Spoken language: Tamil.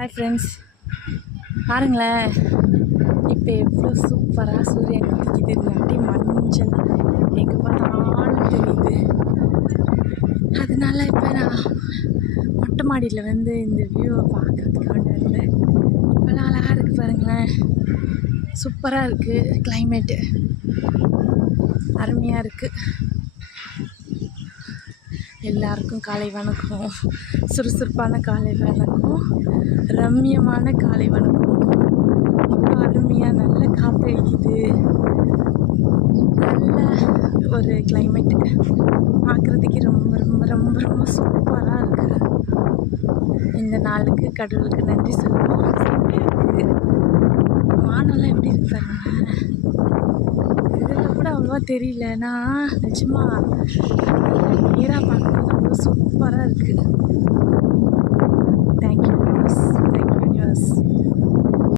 ஹாய் ஃப்ரெண்ட்ஸ், பாருங்களேன் இப்போ எவ்வளோ சூப்பராக சூரியன் உதிக்குது. அப்படியே மஞ்சள் எங்கே பார்த்தாலும் தெரியுது. அதனால இப்போ நான் மொட்டை மாடியில் வந்து இந்த வியூவை பார்க்குறதுக்காக இருந்தேன். இவ்வளோ அழகாக இருக்குது பாருங்களேன், சூப்பராக இருக்குது. கிளைமேட்டு அருமையாக இருக்குது. எல்லாருக்கும் காலை வணக்கம். சுறுசுறுப்பான காலை வணக்கம், ரம்மியமான காலை வணக்கம். ரொம்ப அருமையாக நல்ல காற்று அடிக்குது. நல்ல ஒரு கிளைமேட்டு பார்க்குறதுக்கே ரொம்ப ரொம்ப ரொம்ப ரொம்ப சூப்பராக இருக்குது. இந்த நாளுக்கு கடவுளுக்கு நன்றி சொல்லணும். இருக்குது வானம்லாம் எப்படி இருக்கு பாருங்க. இதில் கூட அவ்வளோவா தெரியலன்னா நிஜமாக நேராக பார்க்கும்போது அவ்வளோ சூப்பராக இருக்குது.